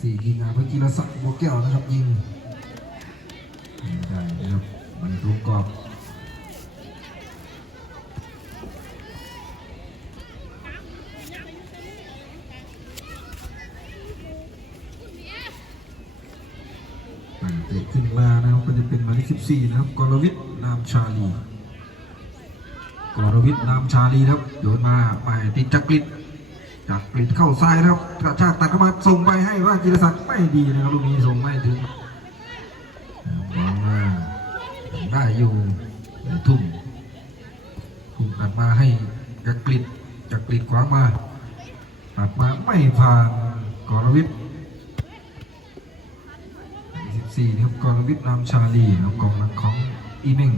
สี่ยิงอาพจิรศักดิ์บัวแก้วนะครับยิงได้นะครับมันรงกรอบเตะขึ้นมานะครับก็จะเป็นหมายเลขสิบสี่นะครับกรวิทย์นามชาลีกรวิทย์นามชาลีครับโยนมาไปติดจักริด จักริดเข้าซ้ายนะครับกระชากตัดเข้ามาส่งไปให้ว่าจิรศักดิ์ไม่ดีนะครับลูกนี้ส่งไม่ถึงบอลมาได้อยู่ทุ่มทุ่มตัดมาให้จักกริดจักกริดขวางมาตัดมาไม่ผ่านกรวิทย์14นะครับกรวิทย์นามชาลีนะครับกองหลังของอีเมง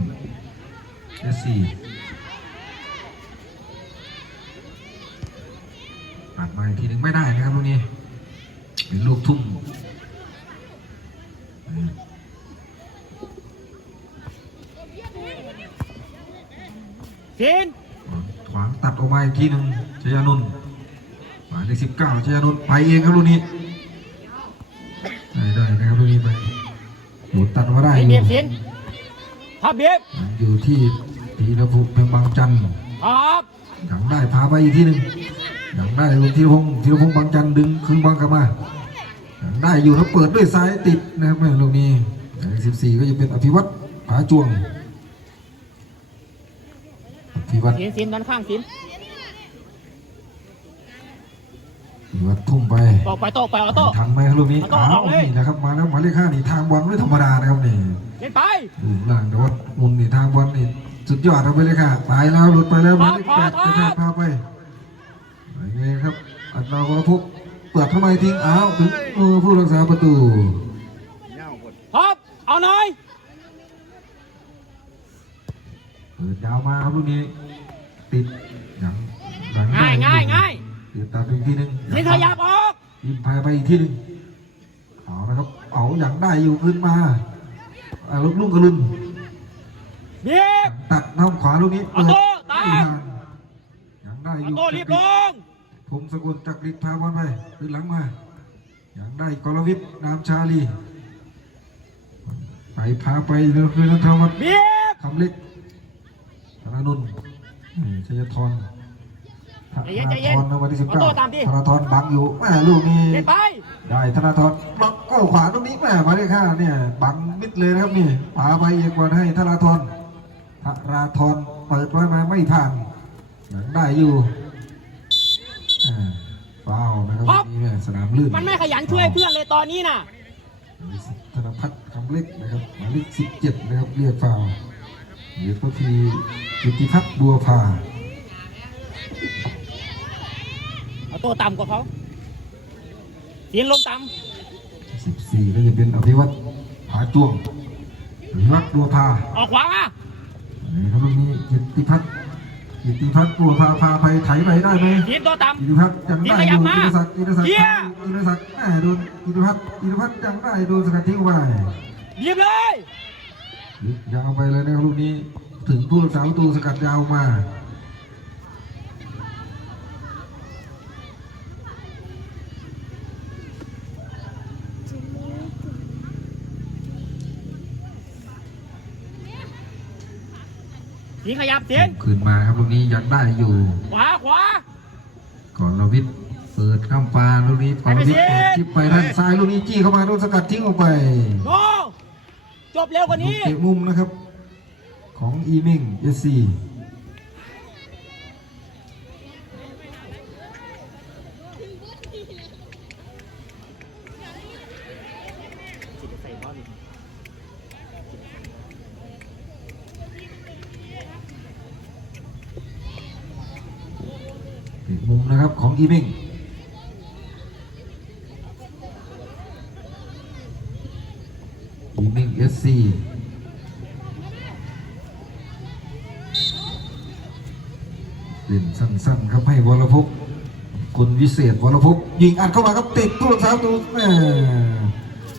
เอสซี ปัดมาอีกทีหนึ่งไม่ได้นะครับลูกนี้ เป็นลูกทุ่มสินขวางตัดออกมาอีกทีหนึ่งชยานุนท์หมายเลขสิบเก้าชยานุนท์ไปเองครับลูกนี้ได้ได้นะครับลูกนี้ไปหลุดตัดมาได้ไออเบียู่ยบสินทับเบียบอยู่ที่ทีระภูเพียงบางจันทร์ครับยังได้พาไปอีกทีหนึ่ง ยังได้ลูกธีรพงศ์ธีรพงบางจันดึงคืนบอลกลับมาได้อยู่แล้วเปิดด้วยซ้ายติดนะครับแม่ลูกนี้สิบสี่ก็จะเป็นอภิวัตผาจวงอภิวัตสินสินด้านข้างสินอภิวัตทุ่มไปตอกไปโตะไปเอาโต้ทันไหมครับลูกนี้อ้าวเอาเนี่นะครับมาแล้วมาเลขห้านี่ทางบอลไม่ธรรมดานะครับนี่เล่นไปดูล่างแต่ว่ามุนนี่ทางบอลนี่สุดยอดครับไปเลยค่ะไปแล้วหลุดไปแล้วมาเลขแปดกระชากพาไป ยังไงครับ อัดเราวรพุกเปิดเข้ามาทิ้งอ้าวถึงมือผู้รักษาประตูครับเอาหน่อยเปิดยาวมาครับลูกนี้ติดยังยังได้ง่ายง่ายง่ายติดตามอีกทีหนึงสินขยับออกยิงพายไปอีกทีหนึงเอานะครับเอาอย่างได้อยู่ขึ้นมาอ่าลูกลุงกระลุนเบียบตัดน้ำขวาลูกนี้เอาโต้ตามอย่างได้อเอายู่โต้รีบลง พงศกุลจักริดพาบอลไปขึ้นหลังมา อย่างได้กรวิทย์นามชาลี ไปพาไปเรือคือนันทวัฒน์เบียบคำเล็กธนานุนอืมชัยธรธใจเย็นใจเย็นนาธรในวันที่สิบเอาเก้าโต้ตามดิธนาธรบังอยู่แม่ลูกนี้เล่นไปได้ธนาธรบล็อกก็ขวาตรงนี้แม่หมายเลขห้าเนี่ยบังมิดเลยนะครับนี่ปาไปเอกวันให้ธนาธรธนาธรเปิดไว้มาไม่ผ่านยังได้อยู่อ่า ฟาวล์นะครับนี่เนี่ยสนามลื่นมันไม่ขยันช่วยเพื่อนเลยตอนนี้น่ะธนพัฒน์คำเล็กนะครับหมายเลขสิบเจ็ดนะครับเรียกฟาวล์เรียกก็คือกิติพัฒน์บัวพาเอาโต้ต่ำกว่าเขาสินลงต่สิบสี่ก็จะเป็นอภิวัตรผาจ้วงอภิวัตรบัวพาำออกขวามานี่ครับตรงนี้กิติพัฒน์ กิติพัฒน์บัวพาพาไปไถไปได้ไหมสินโต้ต่กิติพัฒน์ยังได้อยู่นี่ขยับมากิติศักดิ์กิติศักดิ์เหี้ยกิติศักดิ์แหม่โดนกิติพัฒน์กิติพัฒน์ยังได้โดนสกัดทิ้งไปำเบียบเลยลึกยาวไปเลยนะครับลูกนี้ ถึงผู้รักษาประตูสกัดยาวมา สินขยับสินคืนมาครับลูกนี้ยังได้อยู่ ขวาขวาก่อนเราวิทย์เปิดข้ามฟ้าลูกนี้ก่อนเราวิทย์ไปเปิไปดทิปไปด้านซ้ายลูกนี้จี้เข้ามาโดนสกัดทิ้งออกไปโนจบเร็วกว่าลูกนี้เตะมุมนะครับ ของอีมิงเอสซี เตะมุม นะครับของอีมิงอีมิงเอสซีเล่นสั้นๆครับให้วรภพคนวิเศษวรภพยิงอัดเข้ามาครับติดตู้รักษาประตูแม่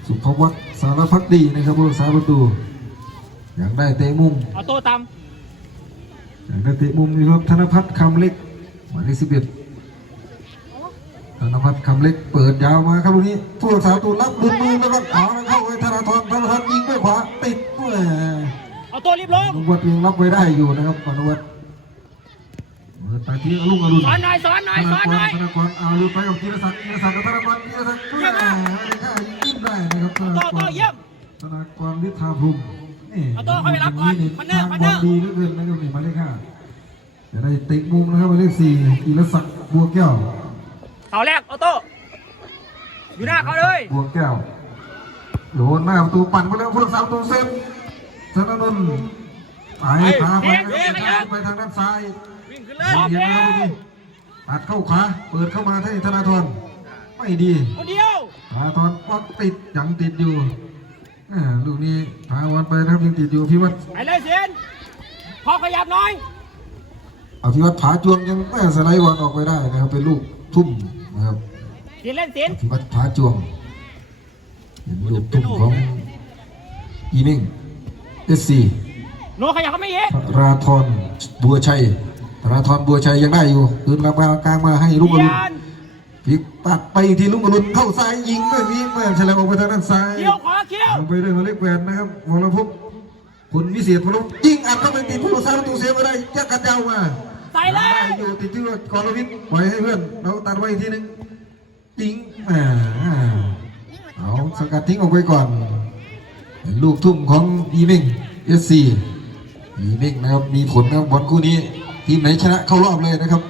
สุภวัตสารพักดีนะครับผู้รักษาประตูอยากได้เตะมุมเอาโต้ต่อยากได้เตะมุมนี่ครับธนพัฒน์คำเล็กหมายเลขสิบเอ็ดธธ นพัฒน์คำเล็กเปิดยาวมาครับลูกนี้ผู้รักษาตัวรับลุนมือแล้วก็เอาแล้วเข้าไปธนาธรธนาธรยิงด้วยขวาติดแหม่เอาตัวรีบลงอนุวัฒน์ยังรับไว้ได้อยู่นะครับอนุวัฒน์เปิดไปที่ลุงอรุณสอนหน่อยสอนหน่อยธสนาอนกหรน่อยธนากรเอาลูกไปกับกีรศักดิ์กีรศักดิ์กับธนากรกีรศักดิ์แหม่ไม่ได้ยิงได้นะครับธโตนากโตรเยี่ยมธนากรฤทธาภูมินี่เอาตัวเข้าไปรับก่อนนี่พันเนอร์ทางพันบเนออลร์ดีเหลือเกินนะครับนี่หมายเลขห้าจะได้เตะมุมนะครับหมายเลขสี่กีรศักดิ์บัวแก้ว เสาแรกออโต้อยู่หน้าเขาเลยบัวแก้วโดนหน้าประตูปั่นไปแล้วผู้รักษาประตูเซฟธนนนท์ไปพาไปนะครับไปทางด้านซ้ายวิ่งขึ้นเลเห็ยนไหมครับนี่ตัดเข้าขวาเปิดเข้ามาให้ธนาธรไม่ดีคนเดียวธนาธรปักติดยังติดอยู่อ่าลูกนี้พาวันไปนะครับยังติดอยู่พี่วัดไปเลยเสียนพอขยับหน่อยอภิวัตผาจวงยังแม่สไลด์บอลออกไปได้นะครับเป็นลูกทุ่ม นะครับเสียนเล่นเสียนอภิวัตผาจวงเป็นลูกทุ่มของอีมิงเอสซีโนขยับเขาไม่เยอะราธรบัวชัยราธรบัวชัยยังได้อยู่คืนกลางมากลางมาให้ลูกอเสีรุยณนพลิกตัดไปที่ลูกอรุณเข้าซ้ายยิงด้วยนี้แม่ฉลับออกไปทางด้านซ้ายเคี้ยวขวาเคี้ยวลงไปด้วยหมายเลขแปดนะครับวรภพคุณวิเศษพลยิงอัดเข้าไปติดผู้รักษาประตูเสียไม่ได้ยักกัดยาวมา ใส่เลยได้อยู่ติดชื่อกรวิทย์ปล่อยให้เพื่อนเราตัดไว้อีกทีหนึงยิงแหมเอาสกัดทิ้งออกไปก่อนเป็นลูกทุ่มของอีเมงเอสซีอีเมงนะครับมีผลนะครับบอลคู่นี้ ทีมไหนชนะเข้ารอบเลยนะครับ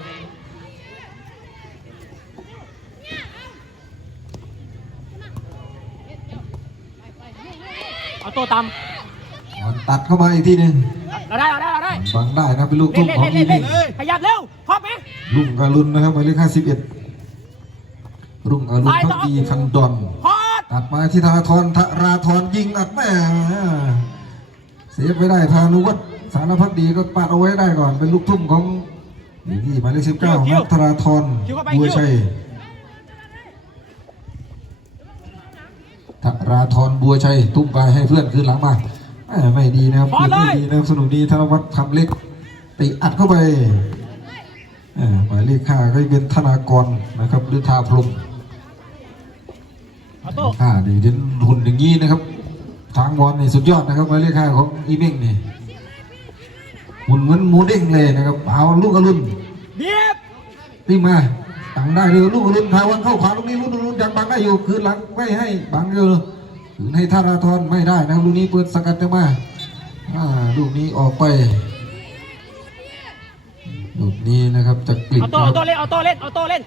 เอาตัวต่บอลตัดเข้ามาอีกทีหนึงำเราได้เราได้เรา ได้บังได้นะเป็นลูกเล่ทุ่นมเล่นของเล่นอีเมเล่นงเล่นขยับเร็วครอบไหมรุ่งอรุณนะครับหมายเลขห้าสิบเอ็ดรุ่งอรุณพักดีคันดอนพอดตัดมาที่ธาราธรธาราธรยิงอัดแม่เสียไปได้พานุวัฒน์สารพัดดีก็ปัดเอาไว้ได้ก่อน เป็นลูกทุ่มของนี่ที่หมายเลขสิบเก้านัทธราธรบัวชัยธาราธรบัวชัย ตุ้มไปให้เพื่อนคืนหลังมาแม่ ไม่ดีนะครับคืนไม่ดีนะครับสนุกดีธนวัฒน์คำเล็กตีอัดเข้าไปเอ่อหมายเลขห้าก็เป็นธนากรนะครับหรือทาพรหมเอาตัวอ่าดีเด่นหุ่นอย่างนี้นะครับ ทางบอลนี่สุดยอดนะครับหมายเลขห้าของอีเม้งนี่หุ่นเหมือนหมูเด้งเลยนะครับเอาลูกอรุณเบียบตีมาตั้งได้เลยลูกอรุณพาวันเข้าขวาลูกนี้ลูกอรุณยังบังได้อยู่คืนหลังไม่ให้บังเลย คืนให้ธาราธรไม่ได้นะครับลูกนี้เปิดสกัดจะมาอ่าลูกนี้ออกไปลูกนี้นะครับจะกลิ่นเอาตัวเอาตัวเล่นเอาตัวเล่นเอาตัวเล่น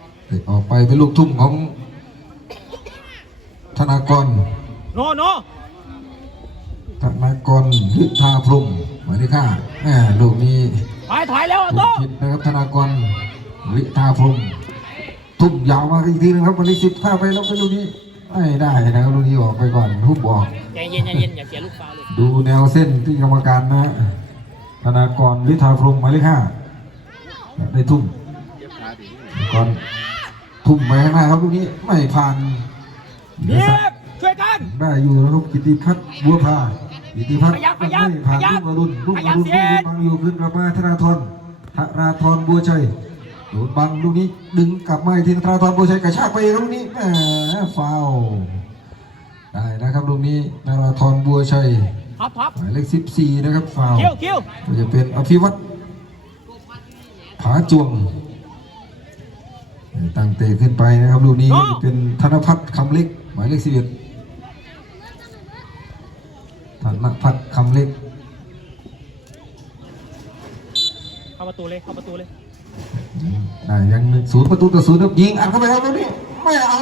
ออกไปเป็นลูกทุ่มของ ธนากรโนโนธนากรฤทธาพรหมหมายเลขห้าแหม่ลูกนี้ถอยถอยเร็วเอาถูตักวผิดนะครับธนากรฤทธาพรหมทุ่มยาวมาอีกทีนึงครับหมายเลขสิบพาไปแล้วไปลูกนี้ ไม่ได้นะครับลูกนี้ออกไปก่อนทุ่มออกใจเย็นใจเย็นอย่าเสียลูกฟาวล์ลูกดูแนวเส้นที่กรรมการนะฮะธนากรฤทธาพรหมหมายเลขห้าได้ทุ่มก่อนทุ่มไปข้างหน้าครับลูกนี้ไม่ผ่านเบียบช่วยกันได้อยู่นะครับกิติพัฒน์บัวพากิติพัฒน์ขยับขยับไม่ผ่านขยัลูบกอรุณลูกขอยับรุณเสีลูกยนี้บังอยู่ขึ้นกลับมาธนาธรธนาธรบัวชัย โดนบังลูกนี้ดึงกลับมาอีกทีธนาธรบัวชัยกระชากไปลูกนี้แหมฟาวล์ได้นะครับลูกนี้ธนาธรบัวชัยท็อปท็อปหมายเลขสิบสี่นะครับฟาวล์คิวคิวก็จะเป็นอภิวัตรผาจวงตั้งเตะขึ้นไปนะครับลูกนี้ก็จะเป็นธนพัฒน์คำเล็ก หมายเลขสิบเอ็ดธนพัฒน์คำเล็กเข้าประตูเลยเข้าประตูเลย ได้ยังหนึ่งศูนย์ประตูต่อศูนย์ครับยิงอัดเข้าไปครับลูกนี้ไม่เอา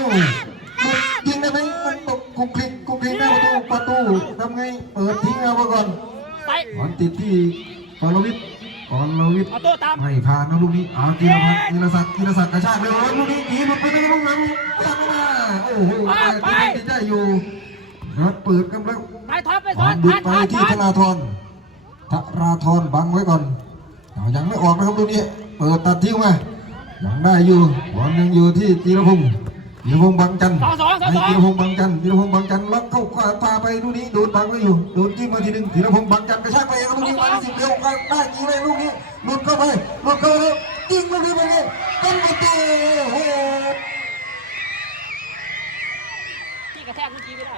ยิงได้ไหมมันตกคุกคลิกคุกคลิกหน้าประตูประตูทำไงเปิดทิ้งเอาไปก่อนไปบอลติดที่กรวิทย์กรวิทย์เอาตัวตามไม่ผ่านนะลูกนี้เอากีรพัฒน์กีรศักดิ์กีรศักดิ์กระชากเลยลูกนี้หนีหลุดไปเลยลูกนั้นตัดมาโอ้โหแต่ที่ได้อยู่นะเปิดกำลังไปท็อปไปบท็ออลปดึทังนไปทันที่ทัธนนาธรธราธรบังไว้ก่อนเอายังไม่ออกนะครับลูกนี้ เปิดตัดทิ้งมาหลังได้อยู่บอลยังอยู่ที่จีรพงศ์จีรพงศ์บางจันทร์ให้จีรพงศ์บางจันทร์จีรพงศ์บางจันทร์ล็อกเข้าขวาปาไปลูกนี้โดนบังไว้อยู่โดนจิ้มมาทีหนึ่งจีรพงศ์บางจันทร์กระชากไปเองลูกนี้มาสิบเดียวได้จีเลยลูกนี้หลุดเข้าไปหลุดเข้าไปยิงลูกนี้ไปเลยเป็นประตูโอ้โหที่กระแทกเม่อกี้ไม่ได้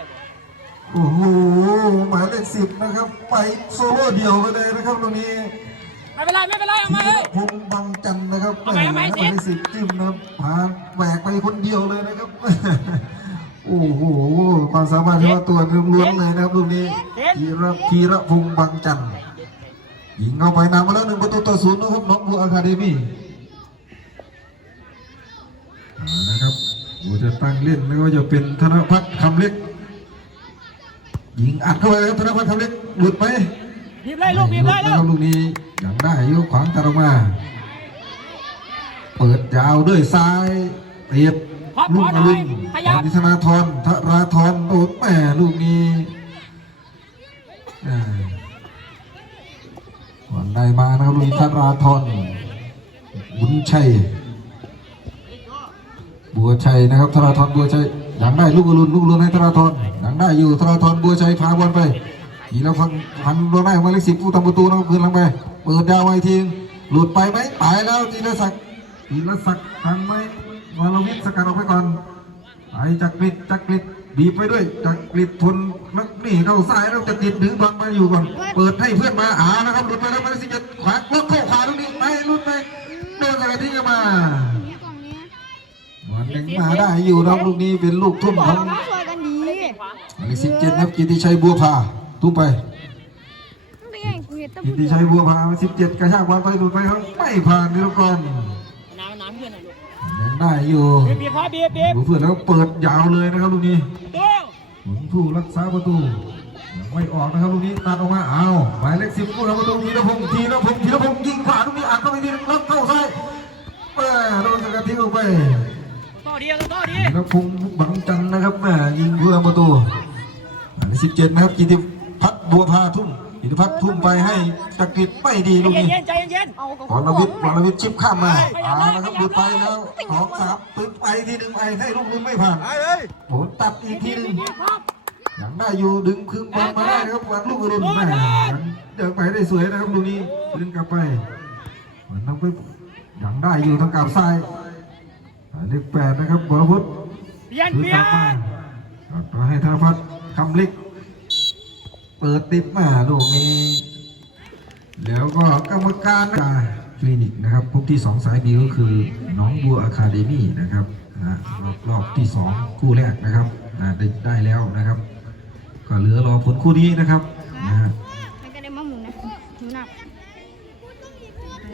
โอ้โหหมายเลขสิบนะครับ ไปโซโล่เดียวไปเลยนะครับตรงนี้ ไม่เป็นไรไม่เป็นไรเอาธีมารเลยพงษ์บังจันทร์นะครับเอาไปเอาไปหมายเลขสิบจิ้มนะครับพาแหวกไปคนเดียวเลยนะครับ โอ้โหความสามารถเฉพาะตัวล้วนๆเลยนะครับลูกนี้ธีระธีระพงษ์บังจันทร์ยิงเข้าไปนำมาแล้วหนึ่งประตูต่อศูนย์นะครับน้องบัวอะคาเดมี่เอานะครับกูจะตั้งเล่นไม่ว่าจะเป็นธนพัฒน์คำเล็ก ยิงอัดเข้าไปครับธนพัฒน์คำเล็กหลุดไป บีบเลยลูกบีบเลยแล้ลูวกลูกนี้ยังได้อยกขวางตาลงมาเปิดยาวด้วยซ้ายเตียบลูกอรุณอดิธนาธรธราธรโอ้แม่ลูกนี้อ่าก่อนได้มานะครับลูกนี้ธราธรบุญชัย บัวชัยนะครับธราธรบัวชัยยังได้ลูกอรุณลูกอรุณให้ธราธรยังได้อยู่ธราธรบัวชัยพาบอลไป ทีแล้วพังพันโดนได้หมายเลขสิบผู้ทำประตูนะครับคืนหลังไปเปิดยาวไว้ทีหลุดไปไหมตายแล้วทีละศักดิ์ทีละศักดิ์ทันไหมวรวิทย์สกัดออกไปก่อนไปจักริดจักริดบีบไปด้วยจักริดทนนักนี่เข้าซ้ายแล้วจักริดดึงบอลมาอยู่ก่อน เปิดให้เพื่อนมาอ่านะครับหลุดไปแล้วหมายเลขสิบเจ็ดขวาลดเข้าขวาตรงนี้ไปหลุดไปโดนสกัดทิ้งมานี่กล่องนี้มันยังมาได้อยู่นะครับลูกนี้เป็นลูกทุ่มของมาช่วยกันดีหมายเลขสิบเจ็ดนะครับกิติชัยบัวพา ทุ่มไปมันเป็นไงกูเห็นแตั้งกิติชัยบัวพาสิบเจ็ดกระชากบอลไปหลุดไปครับไม่ผ่านนิรกรน้ำน้ำเพื่อนหน่อยลูกยังได้อยู่บีบบีบพอบีบบีบดูเพื่อนแล้วเปิดยาวเลยนะครับลูกนี้ตู้หนุนผู้รักษาประตูยังไม่ออกนะครับลูกนี้ตัดออกมาอ้าวหมายเลขสิบผู้ทำประตูธีรพงศ์ธีรพงศ์ธีรพงศ์ยิงขวาลูกนี้อัดเข้าไปทีแล้วเข้าซ้ายแม่โดนสกัดทิ้งออกไป ต่อดีต่อดีธีรพงศ์บังจันทร์นะครับแม่ยิงเพื่อประตูหมายเลขสิบเจ็ดนะครับกิติ พัฒน์บัวพาทุ่มกิติพัฒน์ทุ่มไปให้จักริดไม่ดีลูกเย็นนี้เย็นใจเย็นเอากับวรวิทย์วรวิทย์ชิปข้ามมาเอาละครับหลุดไปแล้วสองสามปึ๊บไปทีหนึ่งไปให้ลูกลุ้นไม่ผ่านโหตัดอีกทีหนึ่งยังได้อยู่ดึงคืนบอลมาได้ครับวางลูกอรุณแม่ยังเดินไปได้สวยนะครับลูกนี้ดึงกลับไปมันต้องไปยังได้อยู่ทางกลับซ้ายหมายเลขแปดนะครับบรพุทธเปลี่ยนคืนเปลี่กยลับมานกลับมาให้ธนพัฒน์คำเล็กเปิดติดมาลูกนี้ แล้วก็กรรมการคลินิกนะครับพบที่2สายบีก็คือน้องบัวอะคาเดมี่นะครับนะรอบรอบที่2คู่แรกนะครับนะได้ได้แล้วนะครับ ก็เหลือรอผลคู่นี้นะครับนะฮะ มันก็ได้มาหมุนนะหมุนหนัก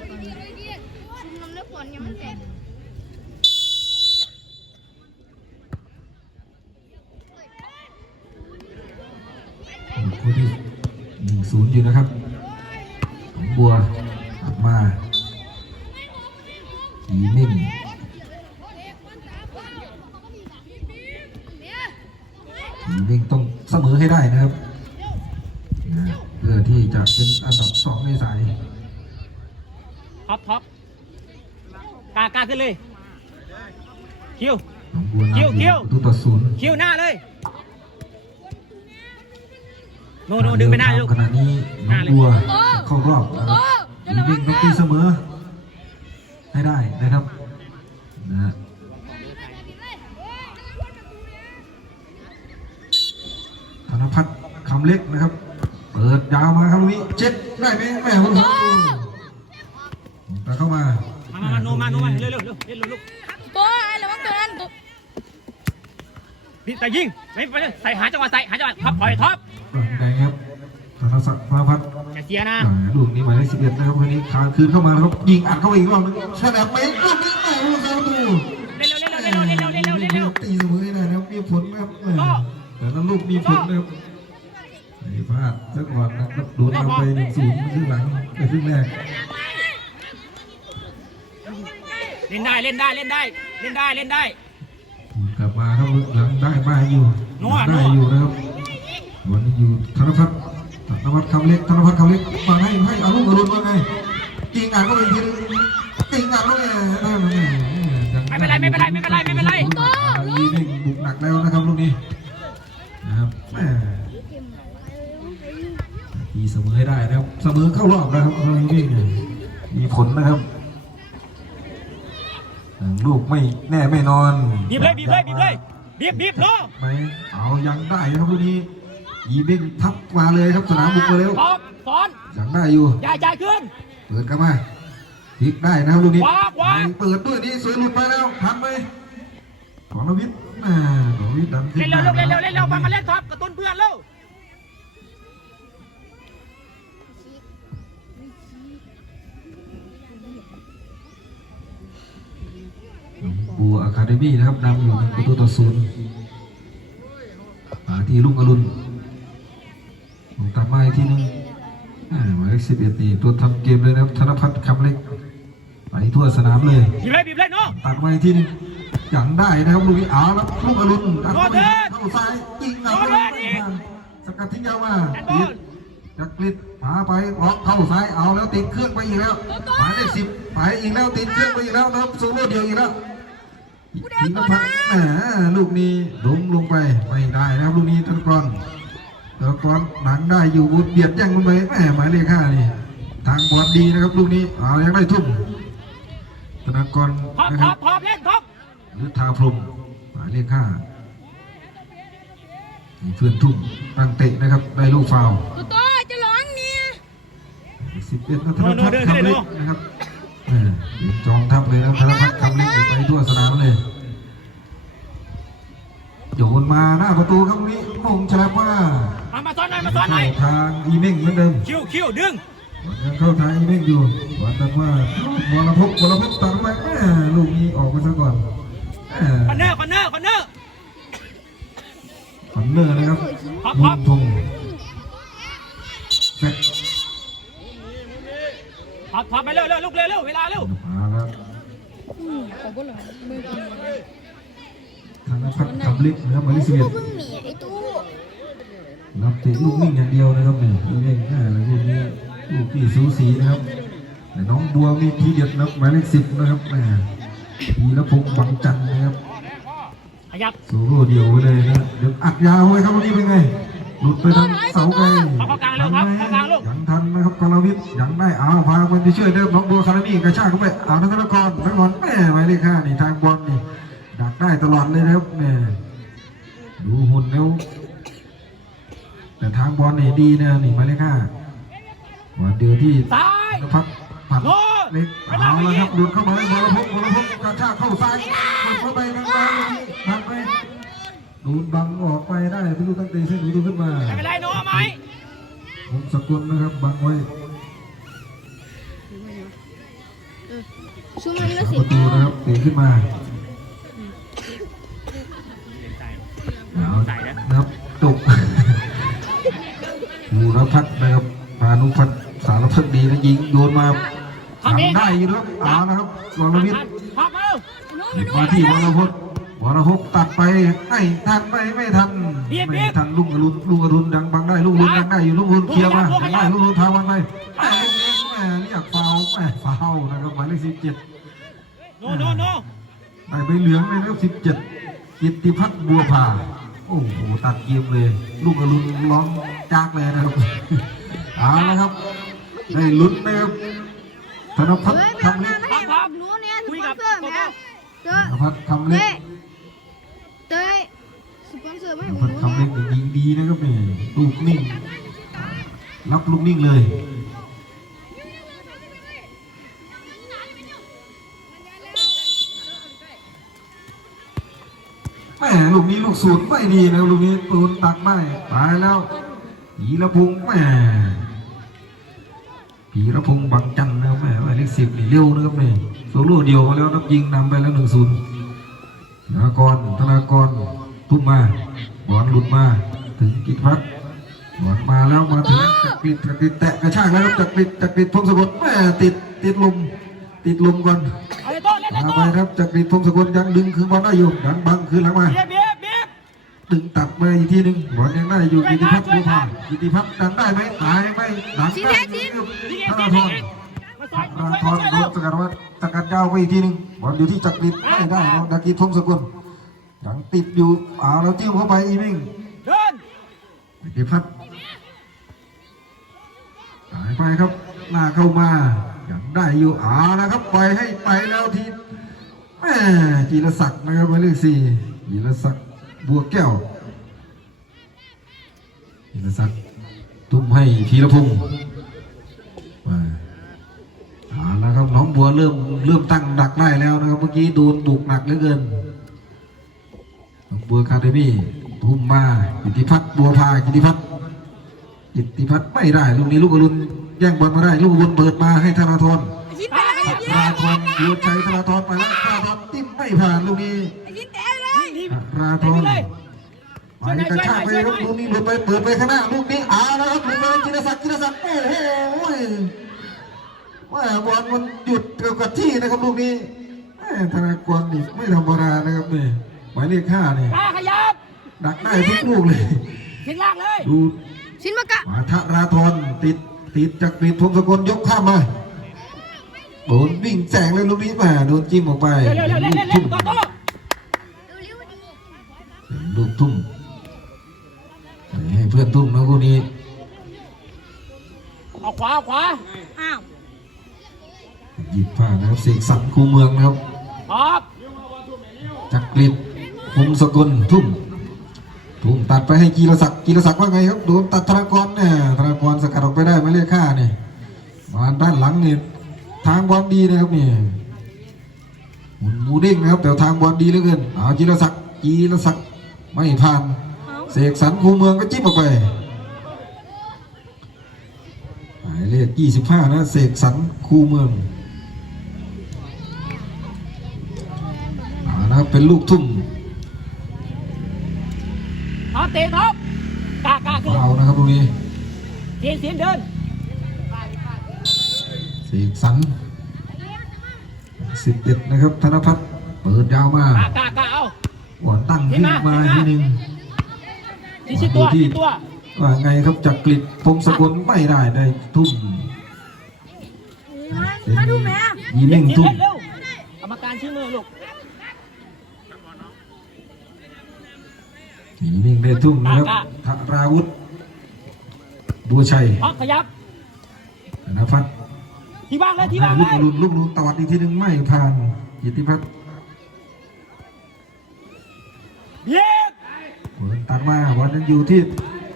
ชุมน้ำเลือดฝนยังมันแตก คู่ที่หนึ่ง ศูนย์อยู่นะครับของบัวออกมาอีนิ่งอีนิ่งต้องเสมอให้ได้นะครับนะเพื่อที่จะเป็นอันดับสองในสายท็อปท็อปกล้ากล้าขึ้นเลย คิวหนองบัวนำคิวคิวประตูต่อศูนย์คิวหน้าเลย น่นโน่นดึงไปหน้าเลยลูกขณะนี้น้องบัวเข้ารอบนะครับอีนิ่งต้องตีเสมอ ให้ได้นะครับนะฮะธนพัฒน์คำเล็กนะครับ เปิดยาวมาครับตรงนี้เจ็ดได้ไหมแม่คุณแต่เข้ามามา มามาโนมาโนมาเร็วเร็วเร็วเร็วเร็วลูกตัวไอ้ระวังตัวนั้นตัวบีบแต่ยิงไม่ไปเลยใส่หาจังหวะใส่หาจังหวะท็อปปล่อยท็อปหลัง แดงครับธนศักดิ์พาพัฒน์เสียนะลูกนี้หมายเลขสิบเอ็ดนะครับวันนี้คางคืนเข้ามานะครับยิงอัดเข้าไปอีกรอบนึงชนะเมตรลูกนี้แหม่ลูกประตูเร็วเร็วเร็วเร็วเร็วเร็วเร็วตีเสมอได้นะครับมีผลนะครับแต่ละลูกมีผลนะครับพลาดซัก่อนนะครับโดนนำไปหนึ่งศูนย์ครึ่งหลังในครึ่งแรกเล่นได้เล่นได้เล่นได้เล่นได้เล่นได้กลับมาครับหลังได้มาอยู่ได้อยู่ำเล็กธนพัฒน์คำเล็กมาให้ให้เอาลูกอรุณว่าไงยิงอัดเข้าไปอีกทีนึงยิงอัดเข้าไปได้ไหมไม่เป็นไรไม่เป็นไรไม่เป็นไรไม่เป็นไรยีนี่บุกหนักแล้วนะครับลูกนี้นะครับแม่ทีเสมอให้ได้นะครับเสมอเข้ารอบนะครับลูกนี้มีผลนะครับลูกไม่แน่ไม่นอนบีบเลยบีบเลยบีบเลยบีบบีบโลไหมเอายังได้นะครับลูกนี้ ยีเบ้งทับมาเลยครับสนามบุกมาแล้วท็อปสอนยังได้อยู่ใหญ่ใหญ่ขึ้น เปิดเข้ามาพลิกได้นะครับลูกนี้ขวาขวาเปิดด้วยนี่สวยหลุดไปแล้วทันไหมของรวิทย์อ่าของรวิทย์ดันขึ้นเล่นหเร็น้าวเล่นเร็วเล่นเร็วมามาเล่นท็อปกระตุ้นเพื่อนเร็วบัวอะคาเดมี่นะครับนำอยู่หนึ่งประตูต่อศูนย์มาที่ลุงอรุณ ลงตามมาอีกทีหนึงอ่าหมายเลขสิบเอ็ดนี่ตัวทำเกมเลยนะครับธนพัฒน์คำเล็กไปทั่วสนามเลยบีบเลยบีบเลยโน่ตัดมาอีกทีหนึงยังได้นะครับลูกนี้เอาแล้วลูกอรุณตัดโดเข้านไปเถิดเข้าซ้ายยิงเอาโดนเถิดอีกสกัดทิ้งยาวมาแอนบอติลดจักริดพาไปล็อกเข้าซ้ายเอาแล้วติดเครื่องไปอีกแล้วหมายเลขสิบไปอีกแล้วติดเครื่องไปอีกแล้วนะครับโซโล่เดียวอีกแล้วทิ้งพักแหมลูกนี้ล้มลงไปไม่ได้นะครับลูกนี้ธนกร ธนกรหนังได้อยู่บนเบียดแย่งลงไปแหมหมายเลขห้านี่ทางบอลดีนะครับลูกนี้เอายังได้ทุ่มธนกรท็อปนะคท็อรัปบท็อปเล่นท็อปหรือทาพรหมหมายเลขห้ามีเพื่อนทุ่มตั้งเตะนะครับได้ลูกฟาวล์ตัวโตจะร้องเนี่ยสิบเอ็ดนัทพัฒน์คำเล็กนะครับเออจองทัพเลยนะครับธนพัฒน์คำเล็กไปทั่วสนามเลยโยนมาหน้าประตูครับลูกนี้มงฉลับว่า มามาซ้อนหน่อยมาซ้อนหน่อยทางอีเม่งเหมือนเดิมคิวคิวดึงยังเข้าทางอีเม่งอยู่หวังแต่ว่าวรพกวรพกตัดไปแม่ลูกนี้ออกไปซะก่อนแม่คอนเนอร์คอนเนอร์คอนเนอร์คอนเนอร์นะครับท็อปมุท็อปมทงเสร็จท็อปท็อปไปเร็วเร็วลูกเร็วเร็วเวลาเร็วมาแล้วขอบคุณเลยมือกินธนพัฒน์คำเล็กนะครับหมายเลขสิบเอ็ดเพิ่งห นีไอ้ตู้รับเตะลูกนิ่งอย่างเดียวนะครับเนี่ยลูกนิ่งแค่อะไรพวกนี้ลูกที่สูสีนะครับแต่น้องบัวมีทีเด็ดนะครับหมายเลขสิบนะครับแหมพีรพงศ์บังจันทร์นะครับขยับโซโล่เดียวไว้เลยนะเดี๋ยวอัดยาวไว้ครับวันนี้เป็นไงหลุดไปทางเสาไกลทันไหมยังทันนะครับกรวิทย์ยังได้เอาพามันไปช่วยเดิมน้องบัวคารานี่กระชากเข้าไปเอานักนครนักนครแม่หมายเลขห้านี่ทางบอลนี่ดักได้ตลอดเลยนะครับแม่ดูหุ่นแล้ว แต่ทางบอลนี่ดีนะนี่หมายเลขห้าวันเดียวที่ซ้ายนภัทรผัดโน่เล็กเอาแล้วครับดูดเข้ามาให้บอลพกบอลพกกระชากเข้าซ้ายมันเข้าไปทางซ้ายบังไปดูดบังออกไปได้ไม่รู้ตั้งแต่เส้นดูดูขึ้นมาไม่เป็นไรโน่เอาไหมผมสกุลนะครับบังไว้ซุ้มมันแล้วสามสิประตูนะครับเตะขึ้นมาเอานะครับตก มูรพัฒน์นะครับพานุพัฒน์สารพัดดีนะยิงโยนมาทำได้อยู่นะครับเอานะครับวรวิทย์ท็อปเร็วมาที่วรพจน์วรพจน์ตัดไปไม่ทันไม่ไม่ทันไม่ทันลุงอรุณลุงอรุณดังบังได้ลุงอรุณดังได้อยู่ลุงอรุณเคลียร์มายังได้ลุงอรุณทาวันไปแม่แม่เรียกฟาวแม่ฟาวนะครับหมายเลขสิบเจ็ดโน่โน่โน่ได้ใบเหลืองเลยนะครับสิบเจ็ดกิตติพัฒน์บัวผ่า โอ้โหตัดเกมเลย ลูกอรุณร้องจากเลยนะครับเอาละครับได้ลุ้นนะครับธนพัฒน์เฮ้ยไม่คำเล็มากไม่ให้ผมรู้เนี่ยสปอนเซอร์แม่เจ้ธนพัฒน์คำเล็เต้กเต้สปอนเซอร์ไม่ให้ผพัมดรู้คำเล็เนี่ยกยิงดีนะครับนี่ลูกนิ่งรับลูกนิ่งเลย แม่ลูกนี้ลูกศูนย์ไม่ดีนะลูกนี้ตูนตักไม่ตายแล้วผีละพงแม่ผีละพงบังจันนะครับแม่หมายเลขสิบนี่เร็วนะครับนี่โซโล่เดียวมาแล้วนับยิงนำไปแล้วหนึ่งศูนย์ธนากรธนากรทุ่มมาบอลหลุดมา ถึงกิจพัฒน์บอลมาแล้วมาถึงจักริดจักริดแตะกระชากแล้วครับจักริดจักริดพงศกลแม่ติดติดลมติดลมก่อน เอาเลยโต้เล่นเลยมาโต้ไปครับจักริดพงศกลยังดึงคืนบอลได้อยู่ดันบังคืนหลังมาเบียบเบียบเบียบดึงตัดมาอีกทีหนึ่งบอลยังได้อยู่กิติพัฒน์ดูผ่านกิติพัฒน์ดันได้ไหมตายไหมดันได้อยู่ดีธเอ็นาดีธเอ็รมาซอยธมานาซอยธมารซอยโดเร็วนสกัดว่าสกัดยาวไปอีกทีหนึ่งบอลอยู่ที่จักริดไม่ได้น้องจักริดพงศกลยังติดอยู่เอาแล้วจิ้มเข้าไปอีมิงเดินพิพัฒน์หายไปครับหน้าเข้ามายังได้อยู่อานะครับปล่อยให้ไปแล้วที แม่จีรศักดิ์นะครับหมายเลขสี่จีรศักดิ์บัวแก้วธีรศักดิ์ทุ่มให้ธีรพงศ์มาเอาละครับน้องบัวเริ่มเริ่มตั้งดักได้แล้วนะครับเมื่อกี้โดนบุกหนักเหลือเกินน้องบัวคาเดมี่ทุ่มมากิติพัฒน์บัวพากิติพัฒน์กิติพัฒน์ไม่ได้ลูกนี้ลูกอรุณแย่งบอลมาได้ลูกอรุณเปิดมาให้ธนาธรชิ้นแตกเลยธนาธรบัวชัยธนาธรไปแล้วธนาธรติ้ม ไม่ผ่านลูกนี้ชิ้นแตกเลยนี่ธนาธรไปกระชากไปครับลูกนี้หลุดไปเปิดไปข้างหน้าลูกนี้เอาแล้วครับหลุดไปจิรศักดิ์จิรศักดิ์โอ้โหว่าบอลมันหยุดเกี่ยวกับที่นะครับลูกนี้แม่ธนากรนี่ไม่ธรรมดานะครับนี่หมายเลขห้านี่กาขยับดักได้ทุกลูกเลยทิ้งล่างเลยดูชิ้นมะกะมาธราธรติดติดจากกรีดพงศกลยกข้ามมา โดนวิ่งแสงเลยลูกนี้มาโดนจิ้มออกไปเร็วเร็วเร็วเร็วเร็วเร็ทุ่วมโตโต้ลูกทุ่มให้เพื่อนทุ่มนะคู่นี้เอาขวาเอาขวาอ้าวหยิบผ้านะครับเสกสรรคูเมืองนะครับครับจักริดพงศกลทุ่มทุ่มตัดไปให้กีรศักดิ์กีรศักดิ์ว่าไงครับโดนตัดธนากรเนี่ยธนากรสกัดออกไปได้ไม่เรียกค่าเนี่ยมาด้านหลังนี่ ทางบอลดีนะครับนี่หมุนหมูเด้งนะครับ แต่ทางบอลดีเหลือเกินเอากีรศักดิ์กีรศักดิ์ไม่ผ่านเสกสรรคูเมืองก็จิ้มออกไปหมายเลข25 นะเสกสรรคูเมืองเอานะครับเป็นลูกทุ่มเอาเตะท็อปกากาขึ้นเอานะครับตรงนี้เสียนเสียนเดินเสกสรรสิบเอ็ดนะครับ ธนพัฒน์เปิดยาวมากากากาเอาหวานตั้งขึ้นมาทีหนึ่งที่ชิดตัวชิดตัวว่าไงครับจักกริดพงศกลไม่ได้ได้ทุ่มมาดูแม่ยีเล่เม่นงเล่นทุ่มเร็วกรรมการชี้มือลูกยีเม่งได้ทุ่มนะครับธราวุธบัวชัยพักขยับธนพัฒน์ ที่ว่างเลยที่ให้ว่างเลลูกยลุนลูกลุนตวัดอีกทีหนึ่งไม่ผ่านยิติพัฒน์เย็บเปิดตัดมาวันนั้นอยู่ที่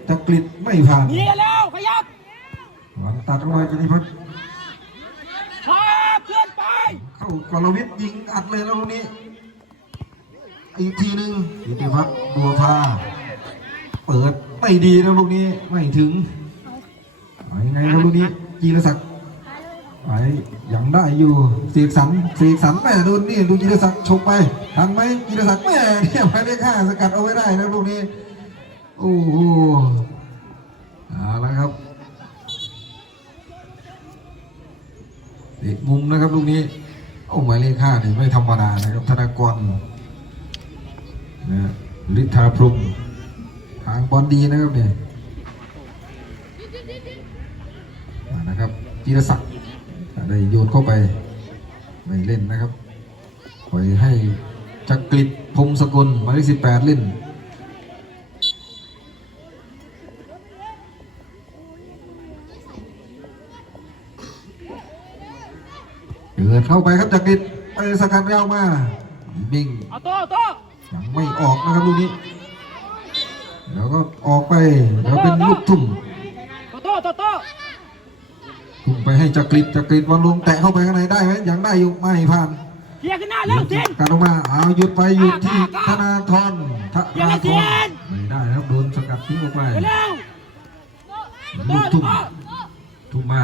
จักริดไม่ผ่านเยียแล้วขยับหวังตัดเข้ามายิติพัฒน์ครับเคลื่อนไป เข้ากรวิทย์ยิงอัดเลยแล้วลูกนี้ อีกทีหนึ่งยิติพัฒน์บัวพาเปิดไม่ดีนะลูกนี้ไม่ถึงไปไงครับลูกนี้จีรศักดิ์ ไปยังได้อยู่เสียสรรเสียสรรแม่โดนนี่ดูจีรศักดิ์ชกไปทันไหมจีรศักดิ์แม่เนี่ยหมายเลขห้าสกัดเอาไว้ได้นะลูกนี้โอ้โหเอาละครับเด็กมุมนะครับลูกนี้โอ้หมายเลขห้านี่ไม่ธรรมดานะครับธนากรนะฤทธาพรหมทางบอลดีนะครับเนี่ยนะครับจีรศักดิ์ ได้โยนเข้าไปไม่เล่นนะครับปล่อยให้จักริดพรหมสกลหมายเลขสิบแปดเล่นเดินเข้าไปครับจักริดไปสกัดยาวมาบิงเอาโตโตยังไม่ออกนะครับลูกนี้ แล้วก็ออกไปแล้วเป็นลูกทุ่มโต้โต้โต้ ทุ่มไปให้จักริดจักริดวันลงแตะเข้าไปข้างในได้ไหมยังได้อยู่ไม่ผ่านเคลียร์ขึ้นหน้าเร็วเสียนการออกมาเอาหยุดไปหยุดที่ธนาธรธยังนาไม่ธเสีรยนไม่ได้ครับโดนสกัดทิ้งออกไปเร็วลูกทุ่มทุ่มมา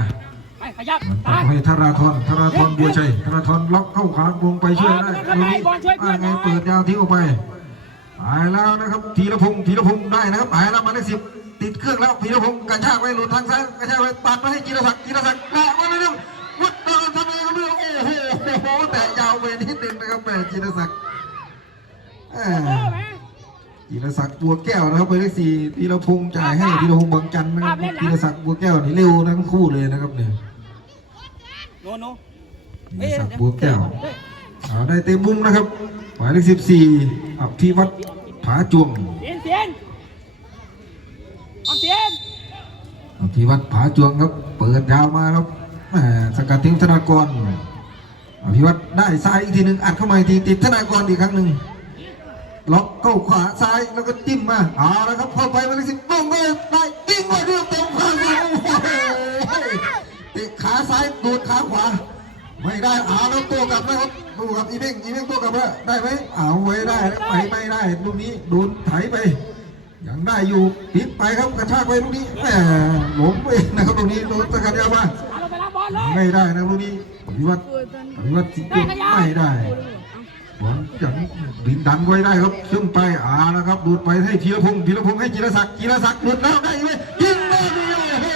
ไปขยับมันตาต้องยให้ธราธรธราธรบัวชัยธราธรล็อกเข้าขางวงไปช่วยได้เอาไปลูกนี้บอลช่วยเพื่ว่าอนไงหน่อยเปิดยาวทิ้งออกไปตายแล้วนะครับธีรพงศ์ธีรพงศ์ได้นะครับตายแล้วหมาเลขสิบ ติดเครื่องแล้วธีรพงศ์กระชากไว้หลุดทางซ้ายกระชากไว้ตัดไปให้จิรศักดิ์จิรศักดิ์แตะมาเลยนะวัดดอนทำไมครับเนี่ยโอ้โหโอ้โหแตะยาวไปนิดนึงนะครับแม่จิรศักดิ์แหโต้ม่ไหมจิรศักดิ์บัวแก้วนะครับหมายเลขสี่ธีรพงศ์จ่ายให้ธีรพงศ์บางจันทร์นะครับจิรศักดิ์บัวแก้วนี่เร็วทั้งคู่เลยนะครับเนี่ยโนโนธีรศักดิ์บัวแก้วเอาได้เต็มมุมนะครับหมายเลขสิบสี่อภิวัตผาจวงเสียนเสียนเอาเสียน อภิวัตรผาจวงครับเปิดยาวมาครับสกัดทิ้งธนากรอภิวัตรได้ซ้ายอีกทีหนึ่งอัดเข้ามาอีกทีติดธนากรอีกครั้งหนึ่งล็อกเข้าขวาซ้ายแล้วก็จิ้มมาเอาแล้วครับเข้าไปมาเลขสิบตรงเลยได้จิ้มมาเรียบตรงข้างโอ้โหเตะขาซ้ายโดดขาขวา ไม่ได้เอาแล้วตัวกลับนะครับตัวกลับอีเม่งอีเม่งตัวกลับแล้วได้ไหมเอาไว้ได้ไปไม่ได้ลูกนี้โดนไถไป ยังได้อยู่ปิดไปครับกระชากไปลูกนี้แหมหลงไปนะครับลูกนี้โดนสกัดยาวมาเอาลงไม่ได้นะลูกนี้ปฏิวัติปฏิวัติสิจุดไม่ได้หวังอย่างดินดันไว้ได้ครับขึ้นไปอ่านะครับดูดไปให้ธีรพงศ์ธีรพงศ์ให้จิรศักดิ์จิรศักดิ์หลุดแล้วได้ไหมยิงได้ดีโอ้โห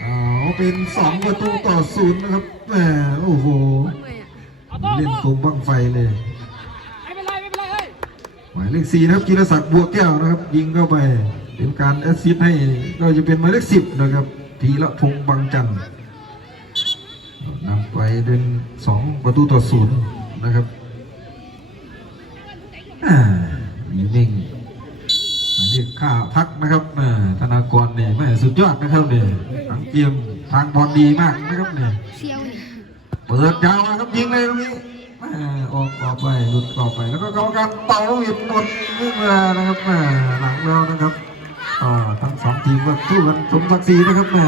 เอาเป็นสองประตูต่อศูนย์นะครับแหมโอ้โหเล่นโต้ตรงบังไฟเลย หมายเลขสี่นะครับจิรศักดิ์บัวแก้วนะครับ ยิงเข้าไปเป็นการแอสซิสต์ให้ก็จะเป็นหมายเลขสิบนะครับธีรพงศ์บางจันทร์นำไปเป็นสองประตูต่อศูนย์นะครับอ่าอีเม่งหมายเลขค่าพักนะครับอ่าธนากรเนี่ยแม่สุดยอดนะครับเนี่ยทางเกมทางบอลดีมากนะครับเนี่ยเชียวนี่เปิดยาวมาครับยิงเลยตรงนี้แม่ ออกออไปหลุดออไปแล้วก็กรรมการเป่าลูกหยิบหมดขึ้นมานะครับแม่หลังแล้วนะครับอ่าทั้งสองทีมก็สู้กันสมศักดิ์ศรีนะครับแม่